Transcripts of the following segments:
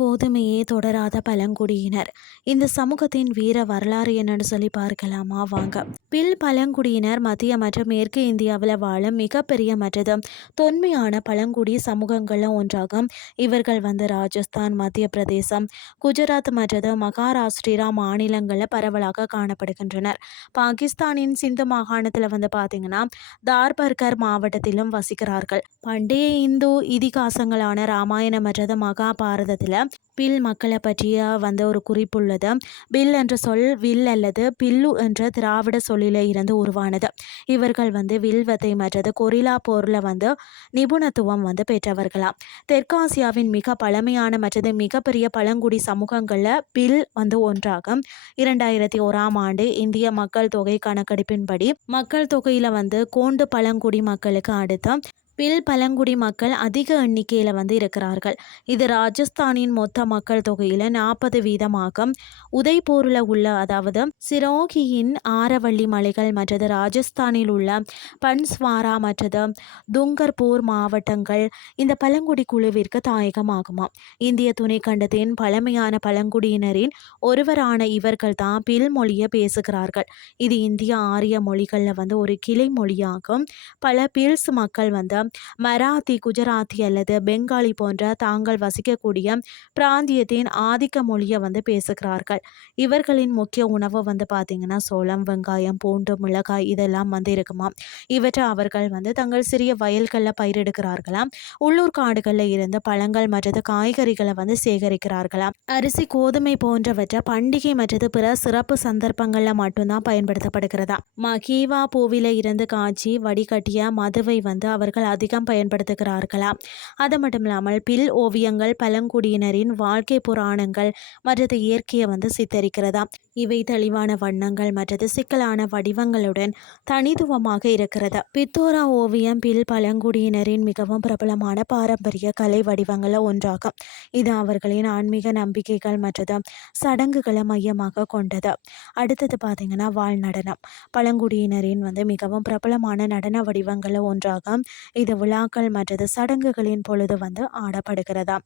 கோதுமையே தொடராத பழங்குடியினர். இந்த சமூகத்தின் வீர வரலாறு என்னன்னு சொல்லி பார்க்கலாமா வாங்க. பில் பழங்குடியினர் மத்திய மற்றும் மேற்கு இந்தியாவில் வாழும் மிகப்பெரிய மற்றும் தொன்மையான பழங்குடி சமூகங்கள்ல ஒன்றாகும். இவர்கள் ராஜஸ்தான், மத்திய பிரதேசம், குஜராத் மற்றும் மகாராஷ்டிரா மாநிலங்களில் பரவலாக காணப்படுகின்றனர். பாகிஸ்தானின் சிந்து மாகாணத்தில் பார்த்தீங்கன்னா தார்பர்கர் மாவட்டத்திலும் வசிக்கிறார்கள். பண்டைய இந்து இதிகாசங்களான ராமாயணம் மற்றும் மகாபாரதத்தில் பில் மக்களை பற்றிய ஒரு குறிப்புள்ளது. பில் என்ற சொல் வில் அல்லது பில்லு என்ற திராவிட சொல்லில இருந்து உருவானது. இவர்கள் வில்வத்தை மற்றது கொரில்லா போர்ல நிபுணத்துவம் பெற்றவர்களாம். தெற்காசியாவின் மிக பழமையான மற்றது மிகப்பெரிய பழங்குடி சமூகங்கள்ல பில் ஒன்றாகும். 2001ஆம் ஆண்டு இந்திய மக்கள் தொகை கணக்கெடுப்பின்படி மக்கள் தொகையில கோண்டு பழங்குடி மக்களுக்கு அடுத்த பில் பழங்குடி மக்கள் அதிக எண்ணிக்கையில் இருக்கிறார்கள். இது ராஜஸ்தானின் மொத்த மக்கள் தொகையில் 40% உதய்பூரில் உள்ள அதாவது சிரோகியின் ஆரவள்ளி மலைகள் மற்றது ராஜஸ்தானில் உள்ள பன்ஸ்வாரா மற்றது துங்கர்பூர் மாவட்டங்கள் இந்த பழங்குடி குழுவிற்கு தாயகமாகுமா. இந்திய துணைக்கண்டத்தின் பழமையான பழங்குடியினரின் ஒருவரான இவர்கள் தான் பில் மொழியை பேசுகிறார்கள். இது இந்திய ஆரிய மொழிகளில் ஒரு கிளை மொழியாகும். பல பில்ஸ் மக்கள் மராத்தி, குஜராத்தி அல்லது பெங்காலி போன்ற தாங்கள் வசிக்கக்கூடிய பிராந்தியத்தின் ஆதிக்க மொழியை பேசுகிறார்கள். இவர்களின் முக்கிய உணவு பார்த்தீங்கன்னா சோளம், வெங்காயம், பூண்டு, மிளகாய் இதெல்லாம் இருக்குமா. இவற்றை அவர்கள் தங்கள் சிறிய வயல்களில் பயிரெடுக்கிறார்களாம். உள்ளூர் காடுகளில் இருந்து பழங்கள் மற்றது காய்கறிகளை சேகரிக்கிறார்களாம். அரிசி, கோதுமை போன்றவற்றை பண்டிகை மற்றது பிற சிறப்பு சந்தர்ப்பங்களில் மட்டும்தான் பயன்படுத்தப்படுகிறதா. மகீவா பூவில இருந்து காய்ச்சி வடிகட்டிய மதுவை அவர்கள் அதிகம் பயன்படுத்துகிறார்களாம். அது மட்டும் இல்லாமல் பில் ஓவியங்கள் பழங்குடியினரின் வாழ்க்கை புராணங்கள் மற்றது இயற்கையை சித்தரிக்கிறதா. இவை தெளிவான வண்ணங்கள் மற்றது சிக்கலான வடிவங்களுடன் தனித்துவமாக இருக்கிறது. பித்தோரா ஓவியம் பில் பழங்குடியினரின் மிகவும் பிரபலமான பாரம்பரிய கலை வடிவங்கள ஒன்றாகும். இது அவர்களின் ஆன்மீக நம்பிக்கைகள் மற்றது சடங்குகளை மையமாக கொண்டது. அடுத்தது பார்த்தீங்கன்னா வாழ் நடனம். பழங்குடியினரின் மிகவும் பிரபலமான நடன வடிவங்கள ஒன்றாகும். இது விழாக்கள் மற்றது சடங்குகளின் பொழுது ஆடப்படுகிறதா.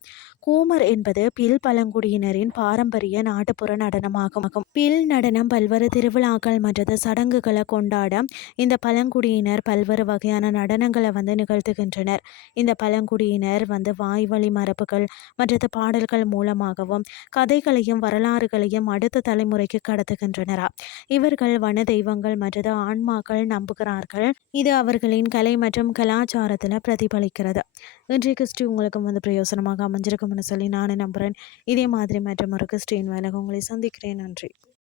கூமர் என்பது பில் பழங்குடியினரின் பாரம்பரிய நாட்டுப்புற நடனமாகும். பில் நடனம் பல்வேறு திருவிழாக்கள் மற்றது சடங்குகளை கொண்டாட இந்த பழங்குடியினர் பல்வேறு வகையான நடனங்களை நிகழ்த்துகின்றனர். இந்த பழங்குடியினர் வாய்வழி மரபுகள் மற்றது பாடல்கள் மூலமாகவும் கதைகளையும் வரலாறுகளையும் அடுத்த தலைமுறைக்கு கடத்துகின்றனரா. இவர்கள் வன தெய்வங்கள் மற்றது ஆன்மாக்கள் நம்புகிறார்கள். இது அவர்களின் கலை மற்றும் கலாச்சாரத்தில் பிரதிபலிக்கிறது. இன்றைய கிறிஸ்டி உங்களுக்கு பிரயோசனமாக அமைஞ்சிருக்கும்னு சொல்லி நான் நம்புகிறேன். இதே மாதிரி மற்றும் ஒரு கிறிஸ்டின் வேலை உங்களை சந்திக்கிறேன். நன்றி.